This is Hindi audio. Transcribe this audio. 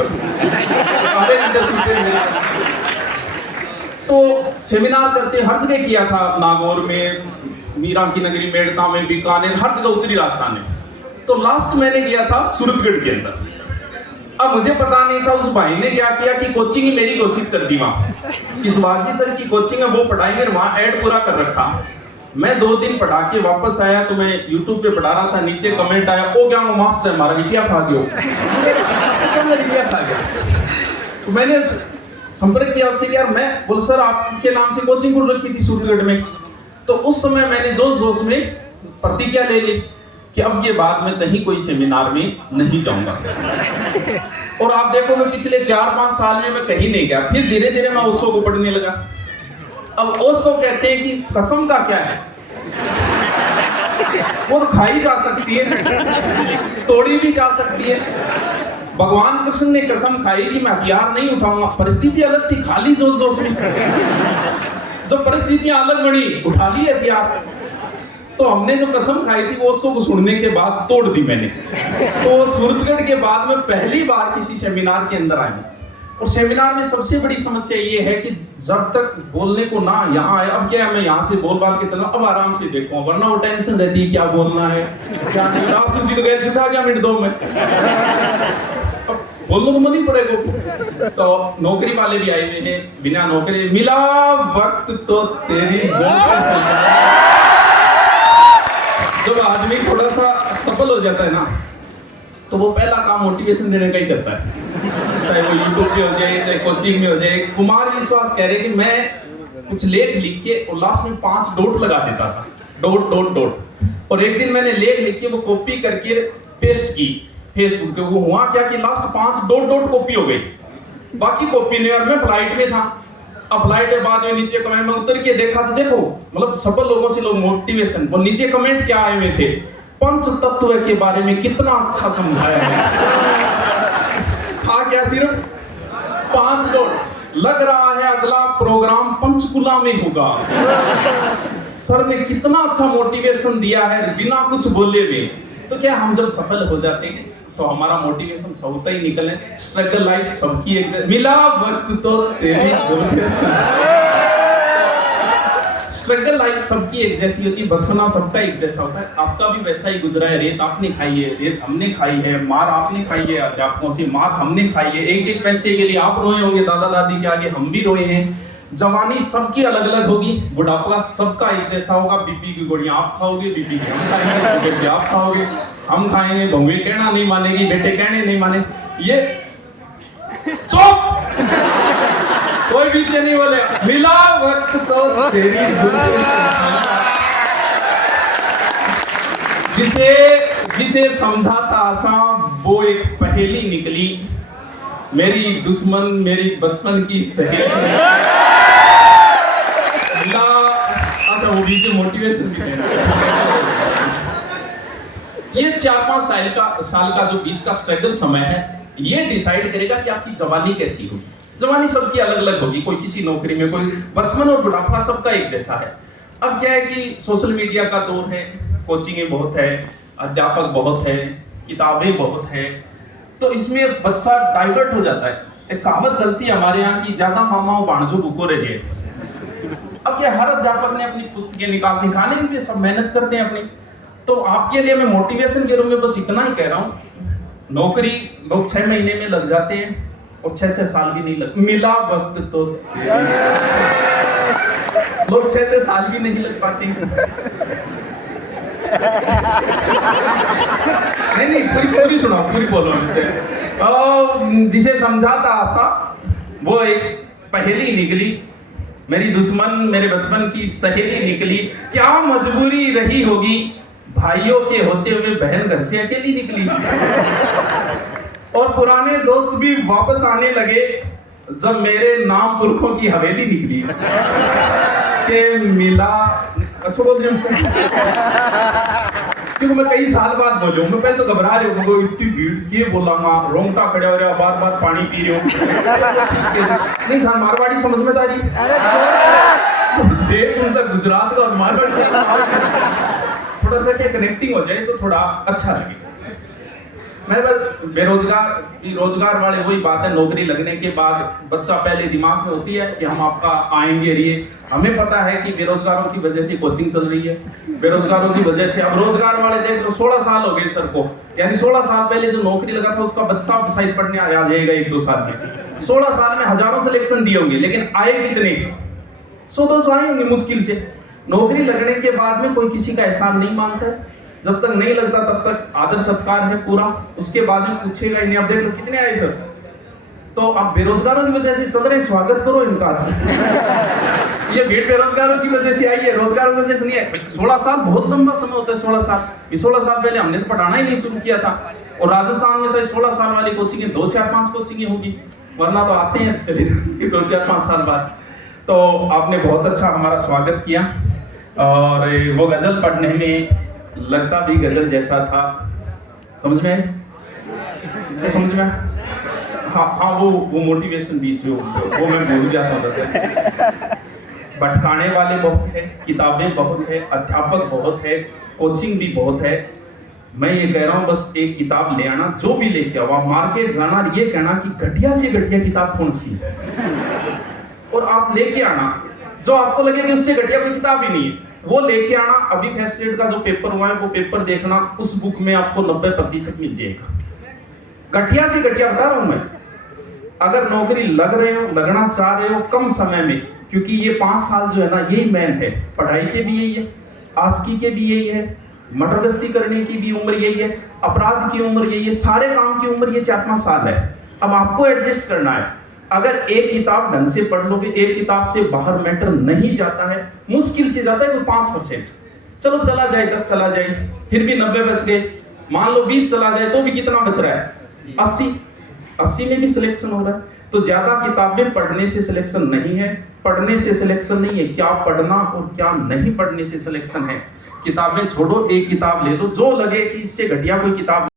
आधे घंटे सुनते हैं। तो सेमिनार करते हर जगह किया था, नागौर में, मीरा की नगरी, मेड़ता में, बीकानेर, हर जगह उत्तरी राजस्थान में। तो लास्ट मैंने किया था सूरतगढ़ के अंदर। अब मुझे पता नहीं था उस भाई ने क्या किया कि कोचिंग ही मेरी घोषित कर दी वहां कि सुभाष सर की कोचिंग है, वो पढ़ाएंगे, वहां ऐड पूरा कर रखा। मैं 2 दिन पढ़ा के वापस आया तो मैं यूट्यूब पे पढ़ा रहा था, नीचे कमेंट आया, ओ क्या वो मास्टर है हमारा बिटिया खा गया। तो मैंने संपर्क किया उससे कि यार मैं बोल सर आपके नाम से कोचिंग खुल रखी थी सूरतगढ़ में। तो उस समय मैंने जोश जोश में प्रतिज्ञा ले ली कि अब ये बाद में कहीं कोई सेमिनार में नहीं जाऊंगा। और आप देखोगे पिछले 4-5 साल में मैं कहीं नहीं गया। फिर धीरे धीरे मैं ओशो को पढ़ने लगा। अब ओशो कहते हैं कि कसम का क्या है, वो तो खाई जा सकती है, तोड़ी भी जा सकती है। भगवान कृष्ण ने कसम खाई कि मैं हथियार नहीं उठाऊंगा। परिस्थिति अलग थी, खाली जोश जोश में जब परिस्थितियां अलग बनी, उठा ली हथियार। तो हमने जो कसम खाई थी वो ओशो को सुनने के बाद तोड़ दी मैंने। तो सूरतगढ़ के बाद में पहली बार किसी सेमिनार के अंदर आया। और सेमिनार में सबसे बड़ी समस्या ये है कि जब तक बोलने को ना यहाँ आए, अब क्या है मैं यहाँ से बोल बाल के चला, अब आराम से देखो, वरना वो टेंशन रहती है क्या बोलना है, क्या नहीं। तो गए जुटा गया मिनट 2 में, अब बोलने को मन ही पड़ेगा। तो नौकरी वाले भी आए हुए हैं, बिना नौकरी मिला वक्त तो तेरी जब आदमी थोड़ा सा सफल हो जाता है ना, तो वो पहला काम मोटिवेशन देने का ही करता है, चाहे वो यूट्यूब पे हो जाए, चाहे कोचिंग में हो जाए। कुमार विश्वास कह रहे कि मैं कुछ लेख लिख के और लास्ट में 5 डॉट लगा देता था, डॉट डॉट डॉट। और एक दिन मैंने लेख लिख के वो कॉपी करके पेस्ट की फेसबुक पे। वो हुआ क्या कि लास्ट 5 डॉट डॉट कॉपी हो गई, बाकी कॉपी नहीं। और मैं फ्लाइट में था, अब फ्लाइट के बाद में नीचे कमेंट में उतर के देखा तो देखो, मतलब सफल लोगों से लोग मोटिवेशन, और नीचे कमेंट क्या आए हुए थे, पंच तत्व के बारे में कितना अच्छा समझाया है। हाँ क्या सिर्फ 5 डॉट। लग रहा है अगला प्रोग्राम पंचकुला में होगा। सर ने कितना अच्छा मोटिवेशन दिया है बिना कुछ बोले में। तो क्या हम जब सफल हो जाते हैं तो हमारा मोटिवेशन सबका ही निकले। स्ट्रगल लाइफ सबकी एक मिला वक्त तो तेरी स्ट्रगल लाइफ सबकी एक जैसी होती है, बचपना सबका एक जैसा होता है। आपका भी वैसा ही गुजरा है। रेत आपने खाई है, रेत हमने खाई है, मार आपने खाई है, अध्यापकों से मार हमने खाई है, एक एक पैसे के लिए आप रोए होंगे, दादा दादी के आगे हम भी रोए हैं। जवानी सबकी अलग अलग होगी, बुढ़ापा सबका एक जैसा होगा। बीपी की गोलियां आप खाओगे, बीपी की हम खाएंगे, शुगर की आप खाओगे, हम खाएंगे। बहुएं कहना नहीं मानेगी, बेटे कहने नहीं माने। ये चुप, कोई पीछे नहीं बोले। मिला वक्त तो तेरी जिसे समझा था आसान, वो एक पहेली निकली। मेरी दुश्मन मेरी बचपन की सहेली। अच्छा वो बीच मोटिवेशन भी है। ये 4-5 साल का जो बीच का स्ट्रगल समय है, ये डिसाइड करेगा कि आपकी जवानी कैसी होगी। जवानी सबकी अलग अलग होगी, कोई किसी नौकरी में, कोई बचपन और बुढ़ापा सबका एक जैसा है। अब क्या है कि सोशल मीडिया का दौर है, कोचिंगें बहुत है, अध्यापक बहुत है, किताबें बहुत है, तो इसमें बच्चा डाइवर्ट हो जाता है। एक कहावत चलती है हमारे यहाँ की, ज्यादा मामाओं बाणजो भूको रहे। अब क्या हर अध्यापक ने अपनी पुस्तकें निकालने के लिए सब मेहनत करते हैं अपनी। तो आपके लिए मैं मोटिवेशन के रूप में बस इतना ही कह रहा हूँ, नौकरी लोग 6 महीने में लग जाते हैं और 6-6 साल भी नहीं लग। मिला वक्त तो लोग 6-6 साल भी नहीं लग पाते। नहीं पूरी सुनाओ, पूरी बोलो हमसे। जिसे समझा था आशा, वो एक पहेली निकली। मेरी दुश्मन मेरे बचपन की सहेली निकली। क्या मजबूरी रही होगी, भाइयों के होते हुए बहन घर से अकेली निकली। और पुराने दोस्त भी वापस आने लगे जब मेरे नाम पुरखों की हवेली निकली। के मिला अच्छा बोल रही, क्योंकि मैं कई साल बाद बोलूँ। मैं पहले तो घबरा रही हूँ, इतनी भीड़ ये बोलांगा, रोंगटा खड़े हो रहा, बार बार पानी पी रहे हो। नहीं था मारवाड़ी समझ में आ रही, गुजरात का और मारवाड़ी थोड़ा सा क्या कनेक्टिंग हो जाए तो थोड़ा अच्छा लगे। मैं बस रोजगार वाले वही बात है, नौकरी लगने के बाद बच्चा पहले दिमाग में होती है कि हम आपका आएंगे रहिए। हमें पता है कि बेरोजगारों की वजह से कोचिंग चल रही है, बेरोजगारों की वजह से अब रोजगार वाले देख लो 16 साल हो गए सर को, यानी 16 साल पहले जो नौकरी लगा था उसका बच्चा शायद पढ़ने आ जाएगा 1-2 साल में। 16 साल में हजारों सिलेक्शन दिए होंगे, लेकिन आए कितने? 100-200 आए होंगे मुश्किल से। नौकरी लगने के बाद में कोई किसी का एहसान नहीं मानता है, जब तक नहीं लगता तब तक आदर सत्कार है पूरा, उसके बाद में पूछेगा ही नहीं। अब देख लो कितने आए सर, तो आप बेरोजगारों की वजह से चल रहे, स्वागत करो इनका। ये भीड़ बेरोजगारों की वजह से आई है, रोजगारों की वजह से नहीं है। 16 साल बहुत लंबा समय होता है, 16 साल। 16 साल पहले हमने तो पढ़ाना ही नहीं शुरू किया था, और राजस्थान में से 16 साल वाली कोचिंग 2-4-5 कोचिंग होगी, वरना तो आते हैं चले 2-4-5 साल बाद। तो आपने बहुत अच्छा हमारा स्वागत किया, और वो गजल पढ़ने में लगता भी गजल जैसा था, समझ में? समझ में? हाँ, वो मोटिवेशन बीच में वो मैं भूल जाता हूँ। भटकाने वाले बहुत है, किताबें बहुत है, अध्यापक बहुत है, कोचिंग भी बहुत है। मैं ये कह रहा हूँ बस एक किताब ले आना, जो भी लेके आओ, आप मार्केट जाना, ये कहना कि घटिया से घटिया किताब कौन सी है, और आप लेके आना। जो आपको लगे कि उससे घटिया कोई किताब ही नहीं है, वो लेके आना। अभी फर्स्ट ग्रेड का जो पेपर हुआ है वो पेपर देखना, उस बुक में आपको 90% मिल जाएगा। घटिया से घटिया बता रहा हूं मैं। अगर नौकरी लग रहे हो, लगना चाह रहे हो कम समय में, क्योंकि ये 5 साल जो है ना, यही मेन है, पढ़ाई के भी यही है, आस्की के भी यही है, मटरगस्ती करने की भी उम्र यही है, अपराध की उम्र यही है, सारे काम की उम्र ये 4-5 साल है। अब आपको एडजस्ट करना है। अगर एक किताब ढंग से पढ़ लोगे, एक किताब से बाहर मैटर नहीं जाता है, मुश्किल से जाता है कोई 5%, चलो चला जाए, 10 चला जाए, फिर भी 90 बच गए। मान लो 20 चला जाए तो भी कितना बच रहा है? 80 में भी सिलेक्शन हो रहा है। तो ज्यादा किताबें पढ़ने से सिलेक्शन नहीं है, पढ़ने से सिलेक्शन नहीं है, क्या पढ़ना और क्या नहीं पढ़ने से सिलेक्शन है। किताबें छोड़ो, एक किताब ले लो, जो लगे कि इससे घटिया कोई किताब